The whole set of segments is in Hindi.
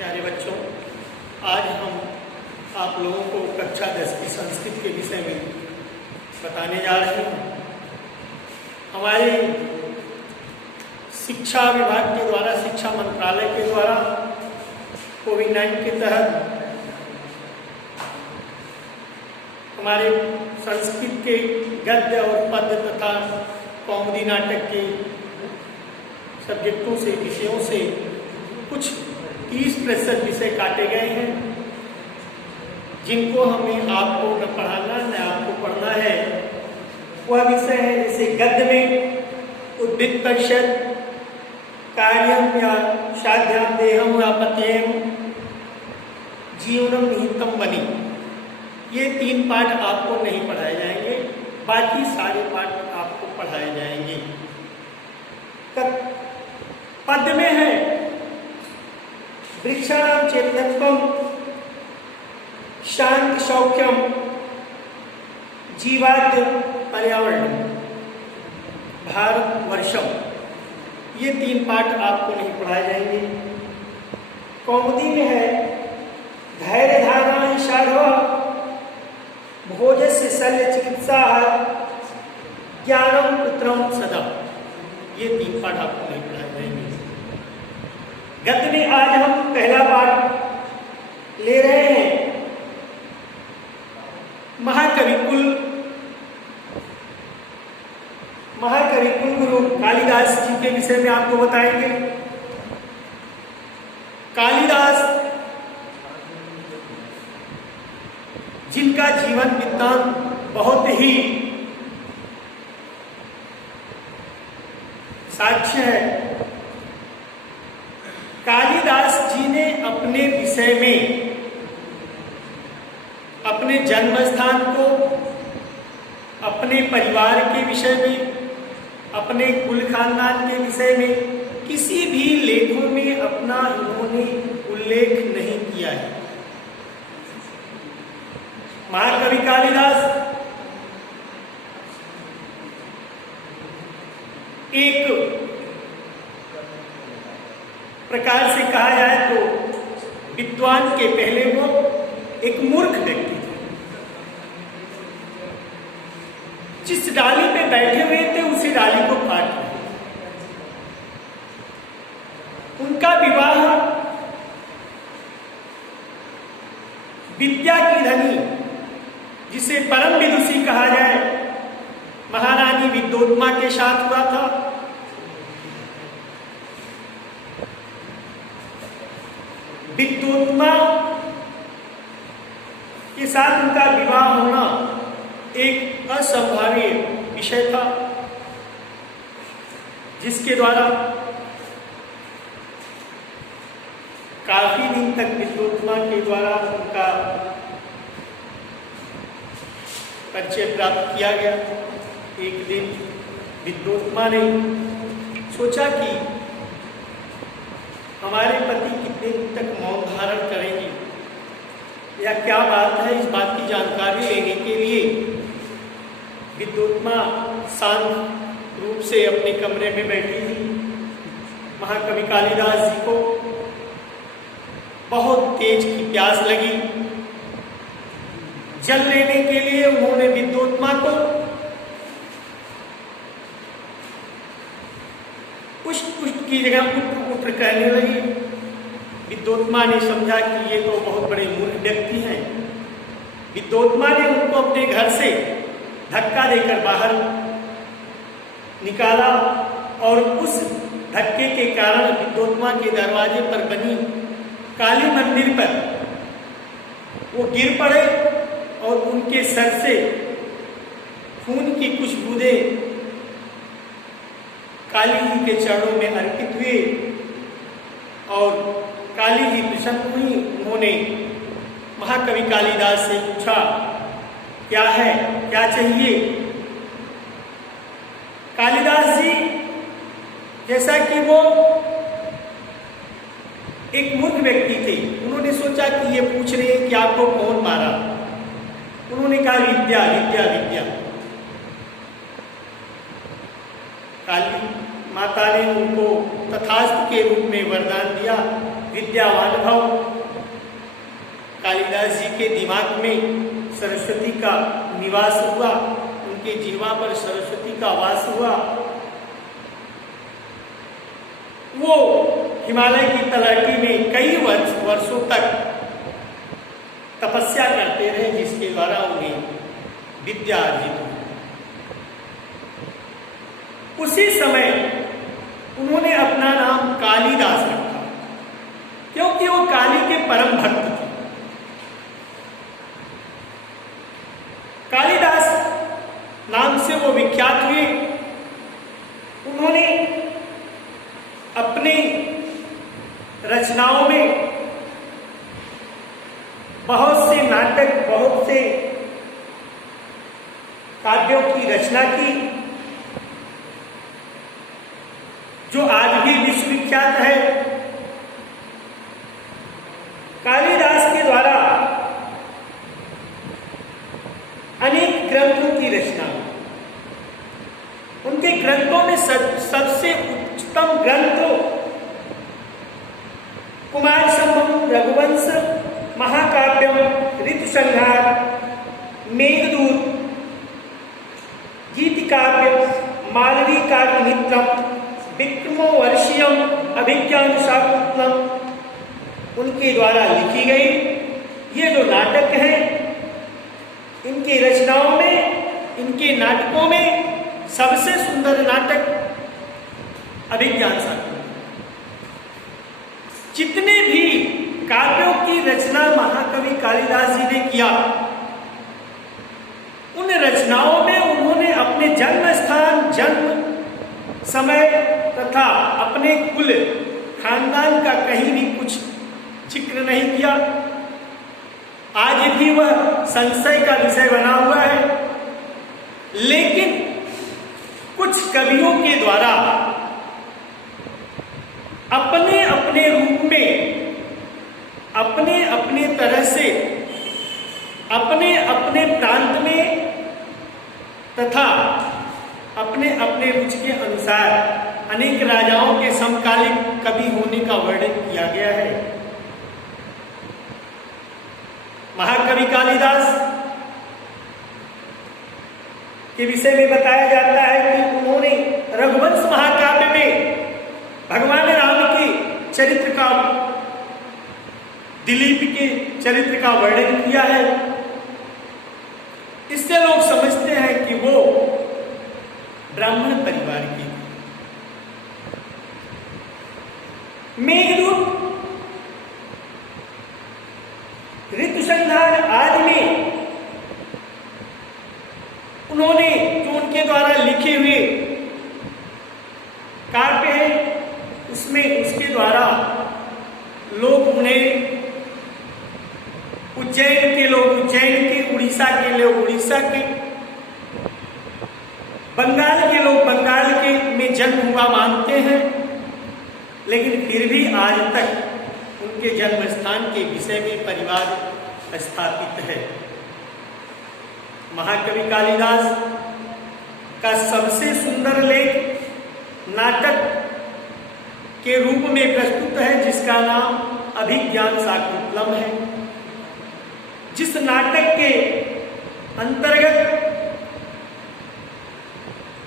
प्यारे बच्चों, आज हम आप लोगों को कक्षा 10 की संस्कृत के विषय में बताने जा रहे हैं। हमारे शिक्षा विभाग के द्वारा, शिक्षा मंत्रालय के द्वारा कोविड-19 के तहत हमारे संस्कृत के गद्य और पद्य तथा कौमुदी नाटक के सब्जेक्टों से, विषयों से कुछ 30% विषय काटे गए हैं, जिनको हमें आपको न पढ़ाना न आपको पढ़ना है। वह विषय है जैसे गद्य में उद्भिद परिषद, कार्यम या साध्यम देहम या पत्यम, जीवनम निहितम बनी। ये 3 पाठ आपको नहीं पढ़ाए जाएंगे, बाकी सारे पाठ आपको पढ़ाए जाएंगे। पद्य में है वृक्षाणाम चेतनत्वम, शांति सौख्यम, जीवाद्य पर्यावरण, भारत वर्षम। ये 3 पाठ आपको नहीं पढ़ाए जाएंगे। कौमुदी में है धैर्य धारणा साधव, भोजस्य शल्य चिकित्सा, ज्ञानम पुत्रम सदा। ये 3 पाठ आपको नहीं पढ़ाए जाएंगे। गद्य में आज हम पहला पाठ ले रहे हैं महाकवि कुल गुरु कालिदास जी के विषय में आपको बताएंगे। कालिदास, जिनका जीवन वृत्तांत बहुत ही साक्ष्य है। कालिदास जी ने अपने विषय में अपने जन्म स्थान को, अपने परिवार के विषय में, अपने कुल खानदान के विषय में किसी भी लेखों में अपना इन्होंने उल्लेख नहीं किया है। महाकवि कालिदास एक प्रकार से कहा जाए तो विद्वान के पहले वो एक मूर्ख व्यक्ति थे। जिस डाली पे बैठे हुए थे उसी डाली को काट दिया। उनका विवाह विद्या की धनी, जिसे परम विदुषी कहा जाए, महारानी विद्योत्मा के साथ हुआ था। विद्योत्मा के साथ उनका विवाह होना एक असंभाव्य विषय था, जिसके द्वारा काफी दिन तक विद्योत्मा के द्वारा उनका परिचय प्राप्त किया गया। एक दिन विद्योत्मा ने सोचा कि हमारे पति कितने दिन तक मौन धारण करेंगे या क्या बात है, इस बात की जानकारी लेने के लिए विद्योत्मा शांत रूप से अपने कमरे में बैठी थी। महाकवि कालिदास जी को बहुत तेज की प्यास लगी। जल लेने के लिए उन्होंने विद्योत्मा को पुष्ट की जगह पुत्र कहने लगी। विद्योत्मा ने समझा कि ये तो बहुत बड़े मूर्ख व्यक्ति हैं। विद्योत्मा ने उनको अपने घर से धक्का देकर बाहर निकाला और उस धक्के के कारण विद्योत्मा के दरवाजे पर बनी काली मंदिर पर वो गिर पड़े और उनके सर से खून की कुछ बूंदें काली जी के चरणों में अर्पित हुए और काली जी प्रसन्न हुई। उन्होंने महाकवि कालिदास से पूछा, क्या है, क्या चाहिए? कालिदास जी, जैसा कि वो एक मूर्ख व्यक्ति थे, उन्होंने सोचा कि ये पूछ रहे हैं कि आपको कौन मारा। उन्होंने कहा विद्या विद्या विद्या। काली माता ने उनको तथास्तु के रूप में वरदान दिया, विद्यावान भव। कालिदास जी के दिमाग में सरस्वती का निवास हुआ, उनके जीवा पर सरस्वती का वास हुआ। वो हिमालय की तलहटी में कई वर्षों तक तपस्या करते रहे, जिसके द्वारा उन्हें विद्या अर्जित हुई। उसी समय उन्होंने अपना नाम कालिदास रखा, क्योंकि वो काली के परम भक्त थे। कालिदास नाम से वो विख्यात हुए। उन्होंने अपनी रचनाओं में बहुत से नाटक, बहुत से काव्यों की रचना की, जो आज भी विश्वविख्यात है। कालिदास के द्वारा अनेक ग्रंथों की रचना। उनके ग्रंथों में सबसे उच्चतम ग्रंथ कुमार संभव, रघुवंश, महाकाव्यम, ऋतुसंहार, मेघदूत, गीतिकाव्य, मालवी काव्यमित्रम, विक्रमोर्वशीयम, अभिज्ञान शाकुंतलम उनके द्वारा लिखी गई। ये जो नाटक हैं, इनकी रचनाओं में, इनके नाटकों में सबसे सुंदर नाटक अभिज्ञान शाकुंतलम। जितने भी काव्यों की रचना महाकवि कालिदास जी ने किया, उन रचनाओं में उन्होंने अपने जन्म स्थान, जन्म समय तथा अपने कुल खानदान का कहीं भी कुछ जिक्र नहीं किया। आज भी वह संशय का विषय बना हुआ है। लेकिन कुछ कवियों के द्वारा अपने अपने रूप में, अपने अपने तरह से, अपने अपने प्रांत में तथा अपने अपने रुचि के अनुसार अनेक राजाओं के समकालीन कवि होने का वर्णन किया गया है। महाकवि कालिदास के विषय में बताया जाता है कि उन्होंने रघुवंश महाकाव्य में भगवान राम के चरित्र का, दिलीप के चरित्र का वर्णन किया है। इससे लोग समझते हैं कि वो ब्राह्मण परिवार के। मेघदूत, ऋतुसंहार आदि में उन्होंने जो उनके द्वारा लिखे हुए काव्य हैं, उसमें उसके द्वारा लोग उन्हें, उज्जैन के लोग उज्जैन के, उड़ीसा के लोग उड़ीसा के, बंगाल के लोग बंगाल के में जन्म हुआ मानते हैं। लेकिन फिर भी आज तक उनके जन्म स्थान के विषय में परिवार स्थापित है। महाकवि कालिदास का सबसे सुंदर लेख नाटक के रूप में प्रस्तुत है, जिसका नाम अभिज्ञान शाकुंतलम है। जिस नाटक के अंतर्गत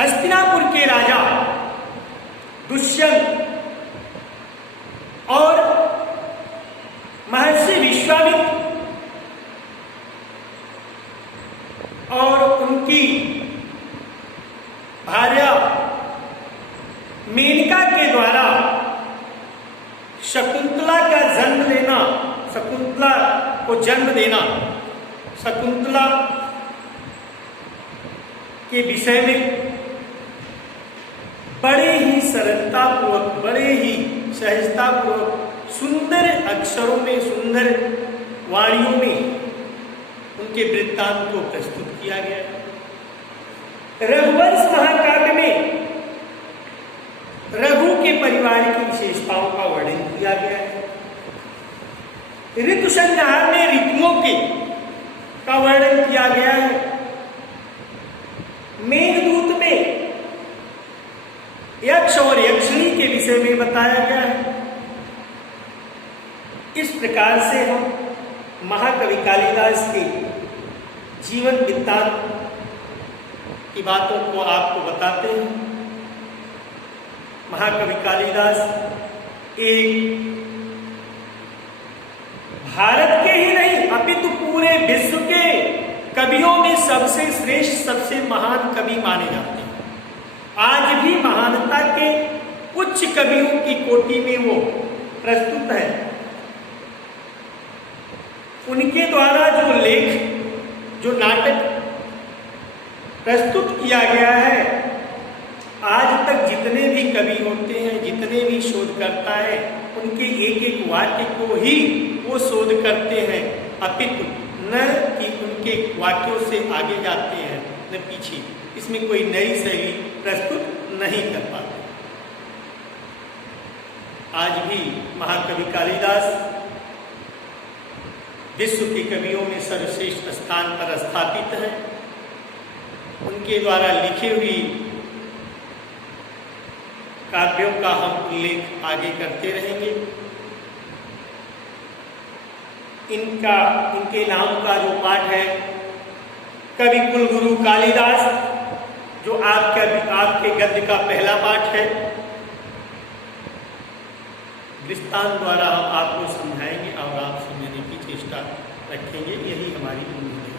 हस्तिनापुर के राजा दुष्यंत और महर्षि विश्वामित्र और उनकी भार्या मेनका के द्वारा शकुंतला का जन्म लेना, शकुंतला को जन्म देना, शकुंतला के विषय में बड़े ही सरलतापूर्वक, बड़े ही सहजतापूर्वक, सुंदर अक्षरों में, सुंदर वाणियों में उनके वृत्तांत को प्रस्तुत किया गया है। रघुवंश महाकाव्य में रघु के परिवार की विशेषताओं का वर्णन किया गया है। ऋतुसंहार में ऋतुओं के का वर्णन किया गया है। मेघदूत में यक्ष और यक्षिणी के विषय में बताया गया है। इस प्रकार से हम महाकवि कालिदास के जीवन वृत्तांत की बातों को आपको बताते हैं। महाकवि कालिदास एक भारत के ही नहीं अपितु पूरे विश्व के कवियों में सबसे श्रेष्ठ, सबसे महान कवि माने जाते हैं। आज भी महानता के उच्च कवियों की कोटि में वो प्रस्तुत है। उनके द्वारा जो लेख, जो नाटक प्रस्तुत किया गया है, आज तक जितने भी कवि होते हैं, जितने भी शोधकर्ता है, उनके एक एक वाक्य को ही वो शोध करते हैं, अपितु न कि उनके वाक्यों से आगे जाते हैं न पीछे। इसमें कोई नई शैली प्रस्तुत नहीं कर पाते। आज भी महाकवि कालिदास विश्व के कवियों में सर्वश्रेष्ठ स्थान पर स्थापित है। उनके द्वारा लिखी हुई काव्यों का हम उल्लेख आगे करते रहेंगे। इनके नाम का जो पाठ है कवि कुलगुरु कालिदास, जो आपके गद्य का पहला पाठ है, दृष्टांत द्वारा हम आपको समझाएंगे और आप समझने की चेष्टा रखेंगे। यही हमारी उम्मीद है।